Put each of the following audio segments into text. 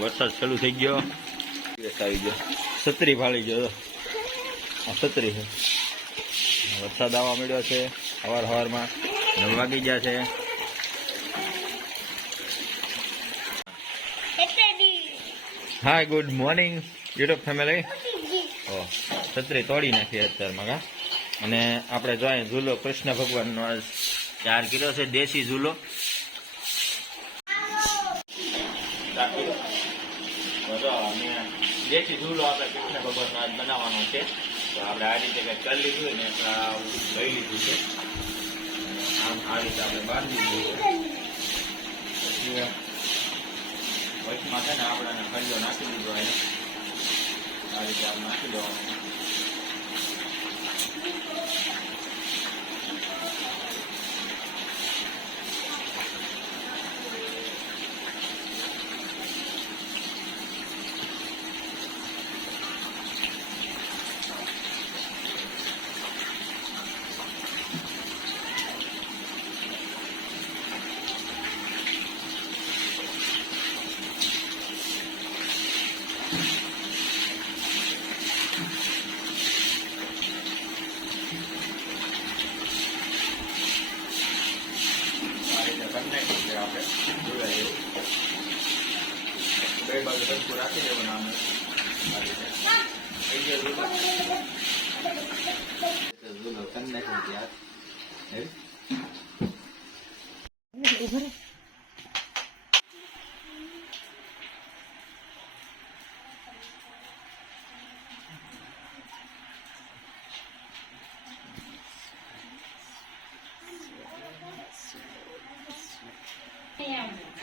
વરસાદ ચાલુ થઈ ગયો. આવી ગયો. છત્રી ફાળી ગયો છત્રી વરસાદ આવવા મળ્યો છે. સવાર સવારમાં નવ વાગી ગયા છે. Hi good morning YouTube family ઓ, છત્રી તોડી નાખી અત્યારમાં, કા? અને આપણે જોઈએ ઝૂલો, કૃષ્ણ ભગવાનનો ચાર કિલો છે, દેશી ઝૂલો. દેશી ઝૂલો આપણે કૃષ્ણ ભગવાનનો આજ બનાવવાનો છે તો આપણે આ રીતે કંઈક કરી લીધું ને લઈ લીધું છે આમ આ રીતે આપણે બાંધી દીધું પછી વચમાં છે ને આપણે ખંડો નાખી દીધો. એને આ રીતે આપણે નાખી દેવાનું બે બાજુ સરખું રાખી દેવાનું આને આ રીતે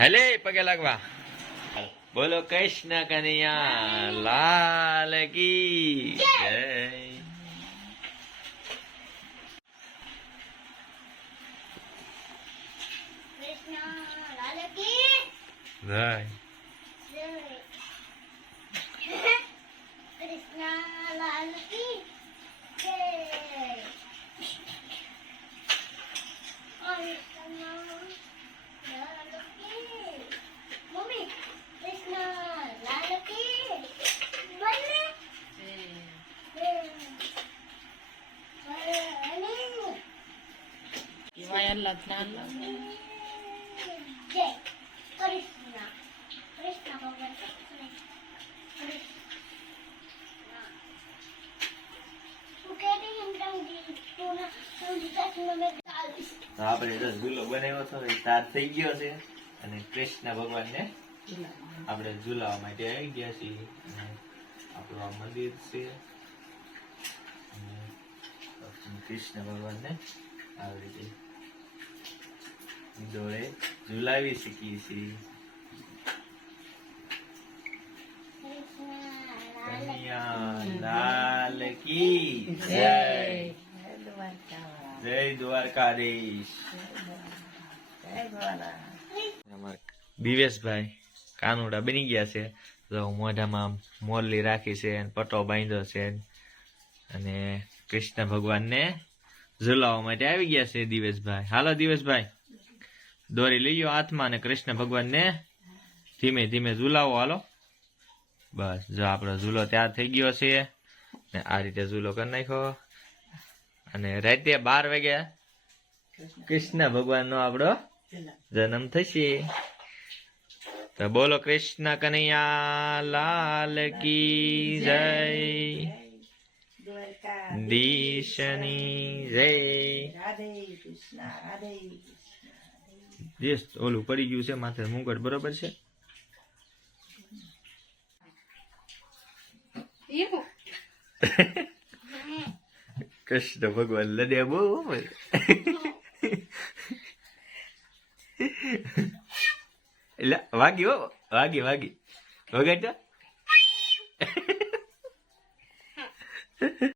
હેલે પગે લાગવા. બોલો કૃષ્ણ કનૈયા લાલ કી જય કૃષ્ણ લાલ કી જય કૃષ્ણ લાલ કી મમ્મી કૃષ્ણ લાલ કી બંને જય ભગવાન કૃષ્ણ તું ના આપણે બનાવ્યો હતો એ તાર થઈ ગયો છે. અને કૃષ્ણ ભગવાનને આપણે ઝૂલાવા માટે આવી ગયા છીએ. આપણું આ મંદિર છે. કૃષ્ણ ભગવાનને આવી રીતે દોડે ઝુલાવી શકીએ છીએ લાલ કી જય. જય દ્વારકાધીશ. દિવેશભાઈ કાનુડા બની ગયા છે. મોઢામાં મોરલી રાખી છે પટો બાંધ્યો છે. અને કૃષ્ણ ભગવાનને ઝુલાવવા માટે આવી ગયા છે દિવેશભાઈ. હાલો દિવેશભાઈ. દોરી લઈ ગયો હાથમાં અને કૃષ્ણ ભગવાનને ધીમે ધીમે ઝુલાવો હાલો. બસ જો આપણો ઝૂલો તૈયાર થઈ ગયો છે ને આ રીતે ઝૂલો કરી નાખ્યો. અને રાતે બાર વાગ્યા કૃષ્ણ ભગવાનનો આપણો જન્મ થશે. તો બોલો કૃષ્ણ કનૈયા લાલ કી જય. દીશની જય. દેશ ઓલું પડી ગયું છે માથે મુગટ બરોબર છે? કૃષ્ણ ભગવાન લડ્યા બહુ એટલે વાગી હો વાગી વાગી. વગાડતા